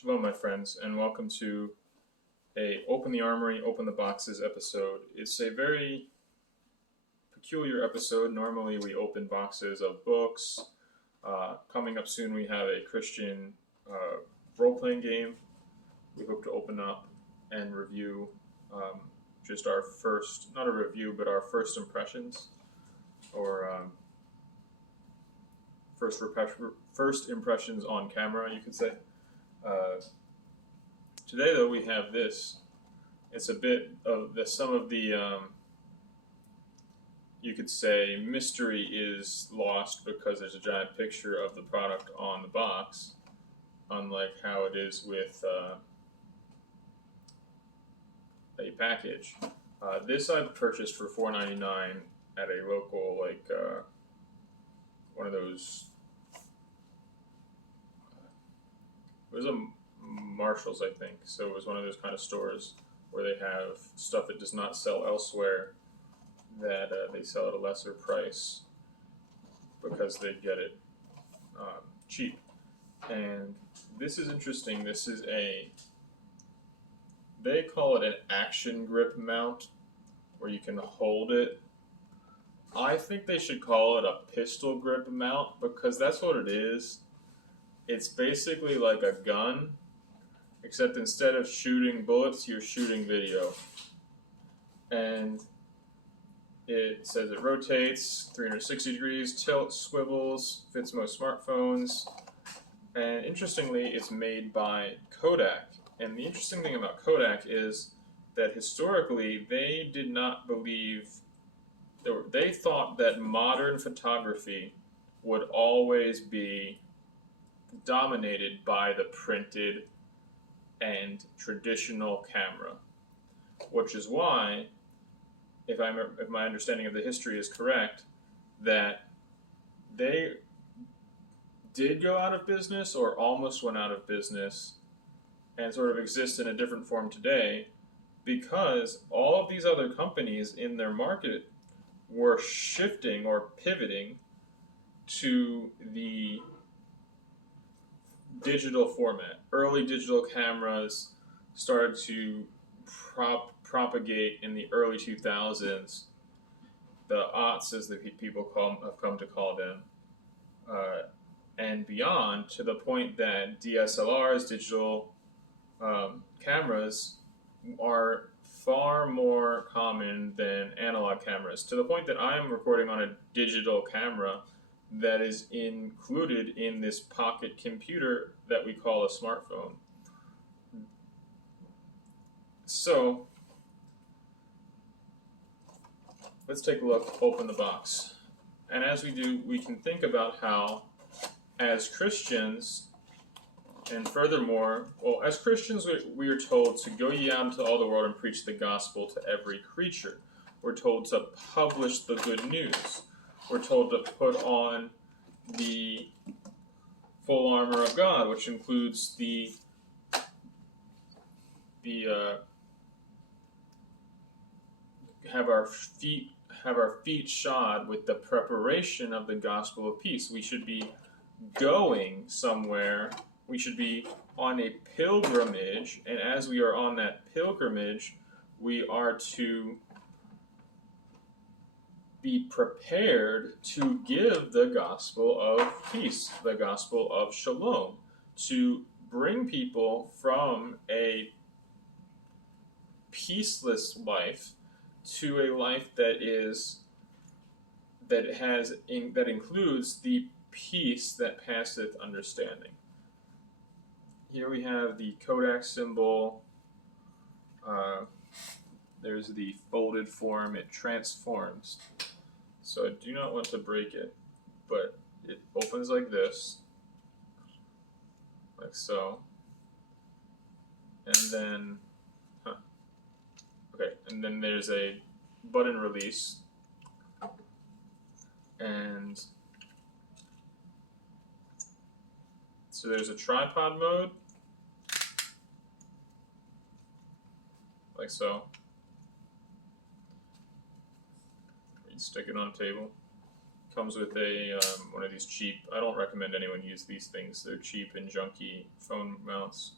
Shalom, my friends, and welcome to a Open the Armory, Open the Boxes episode. It's a very peculiar episode. Normally we open boxes of books. Coming up soon we have a Christian role-playing game we hope to open up and review just our first, not a review, but our first impressions, or first impressions on camera, you could say. Today, though, we have this. It's a bit of some of the, you could say, mystery is lost because there's a giant picture of the product on the box, unlike how it is with a package. This I purchased for $4.99 at a local, one of those. It was a Marshalls, I think. So it was one of those kind of stores where they have stuff that does not sell elsewhere, that they sell at a lesser price because they get it cheap. And this is interesting. They call it an action grip mount, where you can hold it. I think they should call it a pistol grip mount, because that's what it is. It's basically like a gun, except instead of shooting bullets, you're shooting video. And it says it rotates 360 degrees, tilts, swivels, fits most smartphones. And interestingly, it's made by Kodak. And the interesting thing about Kodak is that historically, they did not believe, they thought that modern photography would always be dominated by the printed and traditional camera, which is why, if my understanding of the history is correct, that they did go out of business or almost went out of business and sort of exist in a different form today, because all of these other companies in their market were shifting or pivoting to the digital format. Early digital cameras started to propagate in the early 2000s, the aughts as the people have come to call them, and beyond, to the point that DSLRs, digital cameras, are far more common than analog cameras, to the point that I am recording on a digital camera that is included in this pocket computer that we call a smartphone. So, let's take a look, open the box. And as we do, we can think about how, as Christians, and furthermore, as Christians, we are told to go ye out into all the world and preach the gospel to every creature. We're told to publish the good news. We're told to put on the full armor of God, which includes have our feet shod with the preparation of the gospel of peace. We should be going somewhere. We should be on a pilgrimage, and as we are on that pilgrimage, we are to be prepared to give the gospel of peace, the gospel of shalom, to bring people from a peaceless life to a life that includes the peace that passeth understanding. Here we have the Kodak symbol. There's the folded form. It transforms. So I do not want to break it, but it opens like this, like so. And then, okay, and then there's a button release, and so there's a tripod mode, like so. You stick it on a table. Comes with a one of these cheap, I don't recommend anyone use these things, they're cheap and junky phone mounts.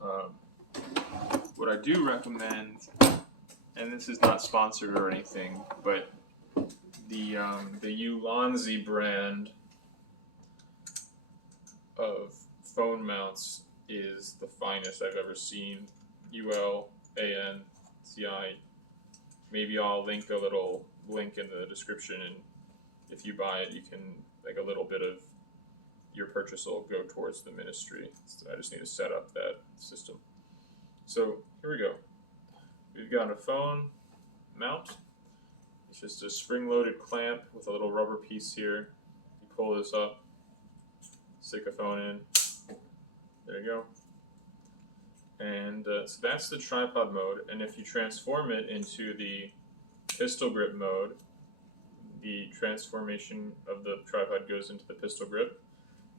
Um, what I do recommend, and this is not sponsored or anything, but the Ulanzi brand of phone mounts is the finest I've ever seen. ULANCI. Maybe I'll link a little link in the description, and if you buy it, you can, like, a little bit of your purchase will go towards the ministry. So I just need to set up that system. So here we go. We've got a phone mount. It's just a spring-loaded clamp with a little rubber piece here. You pull this up, stick a phone in. There you go. And so that's the tripod mode. And if you transform it into the pistol grip mode, the transformation of the tripod goes into the pistol grip.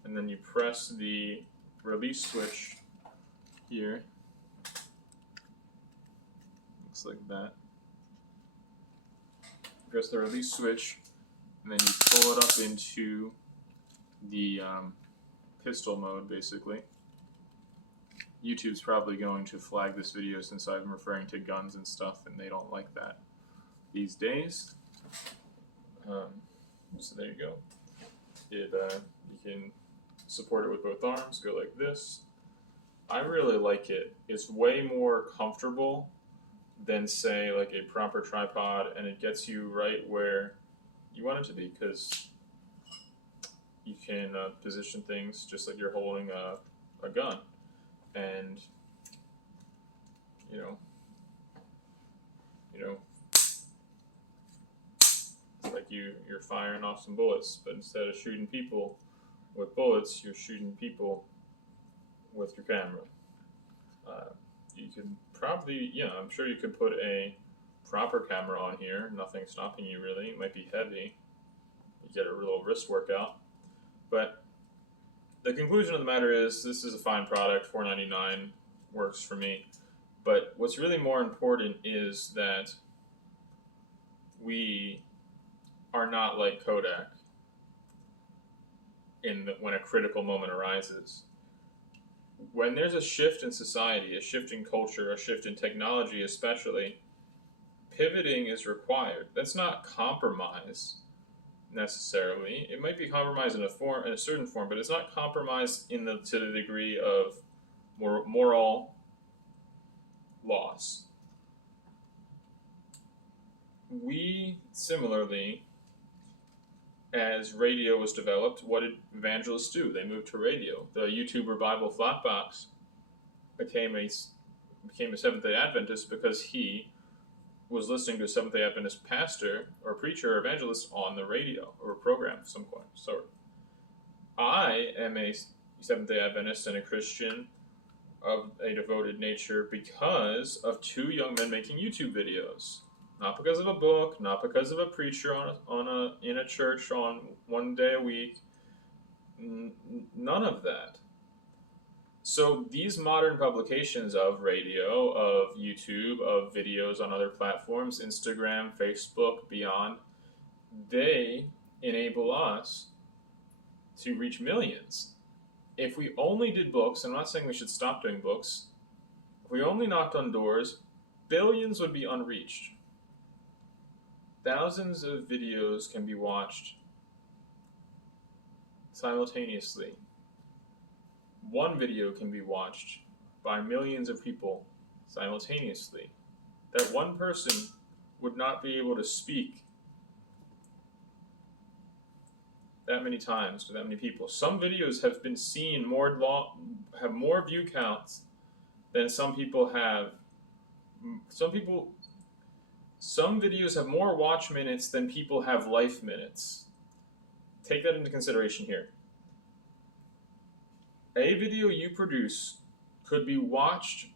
And then you press the release switch here. Looks like that. Press the release switch, and then you pull it up into the pistol mode, basically. YouTube's probably going to flag this video since I'm referring to guns and stuff, and they don't like that these days. So there you go. You can support it with both arms, go like this. I really like it. It's way more comfortable than, say, like a proper tripod, and it gets you right where you want it to be, because you can position things just like you're holding a gun, and you know, it's like you're firing off some bullets, but instead of shooting people with bullets, you're shooting people with your camera. You could probably, I'm sure you could put a proper camera on here. Nothing's stopping you, really. It might be heavy. You get a little wrist workout. But the conclusion of the matter is, this is a fine product. $4.99 works for me. But what's really more important is that we are not like Kodak when a critical moment arises. When there's a shift in society, a shift in culture, a shift in technology especially, pivoting is required. That's not compromise necessarily. It might be compromise in a certain form, but it's not compromise to the degree of moral loss. We similarly, as radio was developed, what did evangelists do? They moved to radio. The YouTuber Bible Flatbox became a Seventh-day Adventist because he was listening to a Seventh-day Adventist pastor or preacher or evangelist on the radio, or a program of some sort. I am a Seventh-day Adventist and a Christian of a devoted nature because of two young men making YouTube videos. Not because of a book, not because of a preacher in a church on one day a week. None of that. So these modern publications of radio, of YouTube, of videos on other platforms, Instagram, Facebook, beyond, they enable us to reach millions. If we only did books, I'm not saying we should stop doing books, if we only knocked on doors, billions would be unreached. Thousands of videos can be watched simultaneously. One video can be watched by millions of people simultaneously. That one person would not be able to speak that many times to that many people. Some videos have been seen have more view counts than some people have. Some videos have more watch minutes than people have life minutes. Take that into consideration here. A video you produce could be watched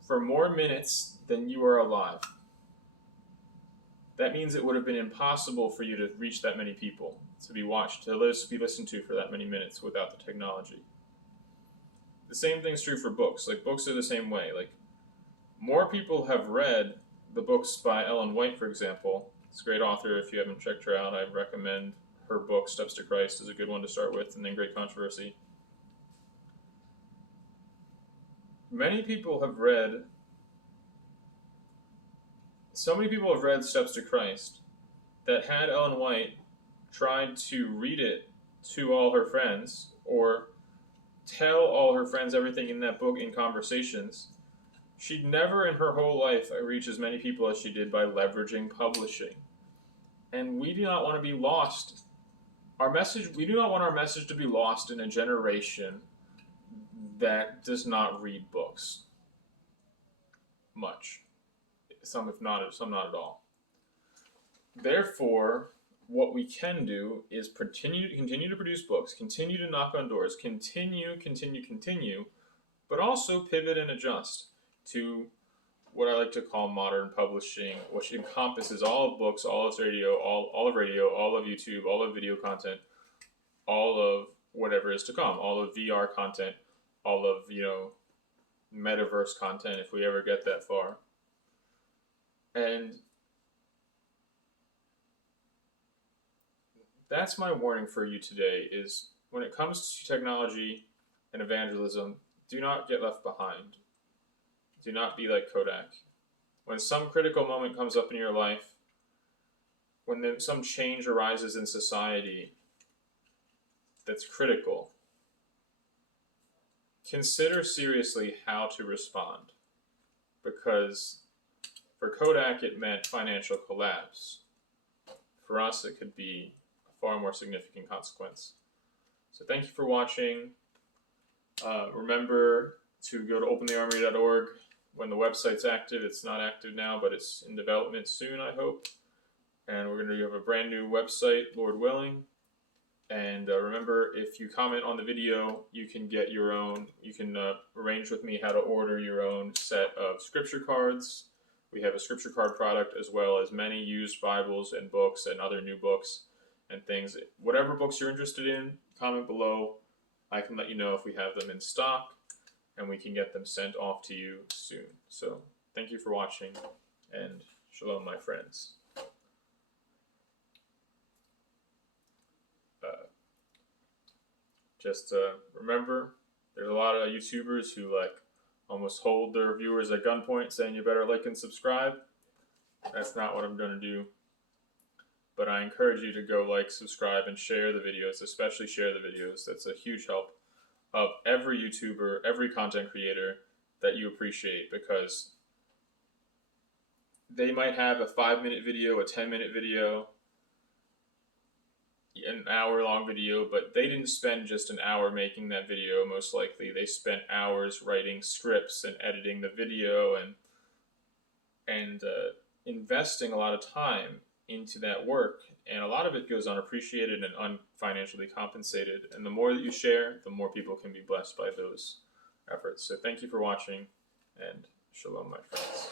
for more minutes than you are alive. That means it would have been impossible for you to reach that many people, to be watched, to be listened to for that many minutes without the technology. The same thing's true for books. Like, books are the same way. Like, more people have read the books by Ellen White, for example. It's a great author. If you haven't checked her out, I recommend her book, Steps to Christ, is a good one to start with, and then Great Controversy. many people have read, so many people have read Steps to Christ that had Ellen White tried to read it to all her friends or tell all her friends everything in that book in conversations, she'd never in her whole life reach as many people as she did by leveraging publishing. And we do not want to be lost. We do not want our message to be lost in a generation that does not read books much. Some not at all. Therefore, what we can do is continue to produce books, continue to knock on doors, continue, but also pivot and adjust to what I like to call modern publishing, which encompasses all of books, all of radio, all of YouTube, all of video content, all of whatever is to come, all of VR content, all of metaverse content if we ever get that far. And that's my warning for you today is when it comes to technology and evangelism, do not get left behind. Do not be like Kodak. When some critical moment comes up in your life, when some change arises in society that's critical, consider seriously how to respond. Because for Kodak, it meant financial collapse. For us, it could be a far more significant consequence. So thank you for watching. Remember to go to openthearmoury.org when the website's active. It's not active now, but it's in development soon, I hope. And we're going to have a brand new website, Lord willing. And remember, if you comment on the video, you can get your own, you can arrange with me how to order your own set of scripture cards. We have a scripture card product as well as many used Bibles and books and other new books and things. Whatever books you're interested in, comment below. I can let you know if we have them in stock and we can get them sent off to you soon. So thank you for watching and shalom, my friends. Just remember, there's a lot of YouTubers who almost hold their viewers at gunpoint saying you better like and subscribe. That's not what I'm going to do. But I encourage you to go like, subscribe, and share the videos, especially share the videos. That's a huge help of every YouTuber, every content creator that you appreciate, because they might have a 5-minute video, a 10-minute video, an hour-long video, but they didn't spend just an hour making that video. Most likely they spent hours writing scripts and editing the video and investing a lot of time into that work, and a lot of it goes unappreciated and unfinancially compensated. And the more that you share, the more people can be blessed by those efforts. So thank you for watching, and shalom, my friends.